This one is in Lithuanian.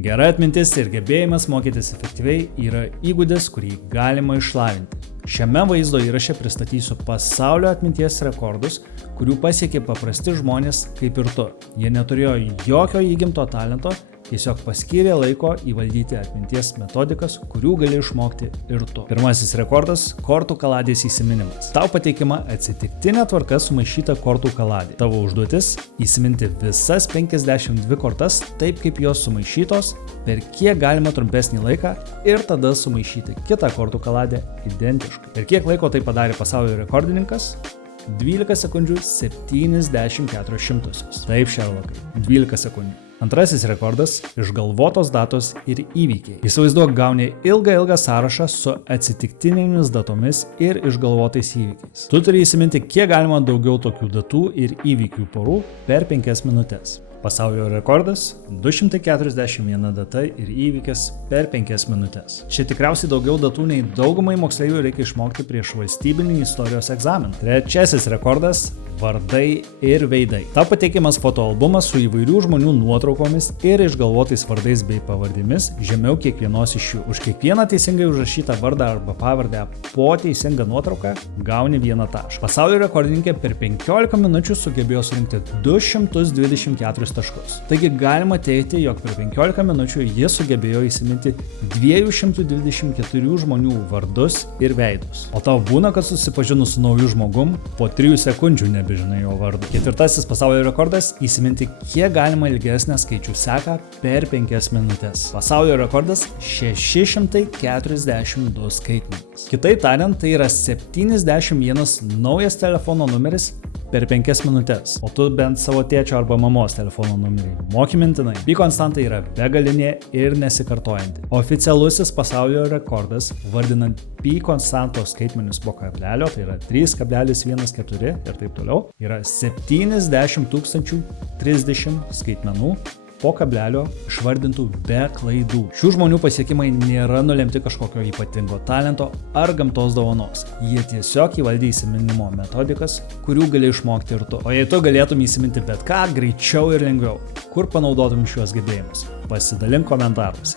Gera atmintis ir gebėjimas mokytis efektyviai yra įgūdis, kurį galima išlavinti. Šiame vaizdo įraše pristatysiu pasaulio atminties rekordus, kurių pasiekė paprasti žmonės kaip ir tu. Jie neturėjo jokio įgimto talento, tiesiog paskyrė laiko įvaldyti atminties metodikas, kurių gali išmokti ir tu. Pirmasis rekordas – kortų kaladės įsiminimas. Tau pateikiama atsitiktinė tvarka sumaišyta kortų kaladė. Tavo užduotis – įsiminti visas 52 kortas taip, kaip jos sumaišytos, per kiek galima trumpesnį laiką ir tada sumaišyti kitą kortų kaladę identiškai. Per kiek laiko tai padarė pasaulio rekordininkas? 12 sekundžių 74 šimtosios. Taip, Šerlokai, 12 sekundžių. Antrasis rekordas – išgalvotos datos ir įvykiai. Įsivaizduok, gauni ilgą sąrašą su atsitiktinėmis datomis ir išgalvotais įvykiais. Tu turi įsiminti, kiek galima daugiau tokių datų ir įvykių porų per 5 minutės. Pasaulio rekordas – 241 data ir įvykis per 5 minutės. Čia tikriausiai daugiau datų nei daugumai moksleivių reikia išmokti prieš valstybinį istorijos egzaminą. Trečiasis rekordas – vardai ir veidai. Tau pateikiamas fotoalbumas su įvairių žmonių nuotraukomis ir išgalvotais vardais bei pavardėmis žemiau kiekvienos iš jų. Už kiekvieną teisingai užrašytą vardą arba pavardę po teisingą nuotrauką gauni 1 tašką. Pasaulio rekordininkė per 15 minučių sugebėjo surinkti 224 taškus. Taigi galima teigti, jog per 15 minučių jis sugebėjo įsiminti 224 žmonių vardus ir veidus. O tau būna, kad susipažinus su nauju žmogum, po 3 sekundžių nebežinai jo vardo. Ketvirtasis pasaulio rekordas – įsiminti, kiek galima ilgesnę skaičių seką per 5 minutės. Pasaulio rekordas – 642 skaitmenys. Kitaip tariant, tai yra 71 naujas telefono numeris per 5 minutės, o tu bent savo tėčio arba mamos telefono numerį moki mintinai. Pi konstanta yra begalinė ir nesikartojanti. Oficialusis pasaulio rekordas, vardinant pi konstantos skaitmenius po kablelio, tai yra 3,14 ir taip toliau, yra 70 030 skaitmenų po kablelio išvardintų be klaidų. Šių žmonių pasiekimai nėra nulemti kažkokio ypatingo talento ar gamtos dovanos. Jie tiesiog įvaldė įsiminimo metodikas, kurių gali išmokti ir tu. O jei tu galėtum įsiminti bet ką greičiau ir lengviau, kur panaudotum šiuos gebėjimus? Pasidalink komentaruose.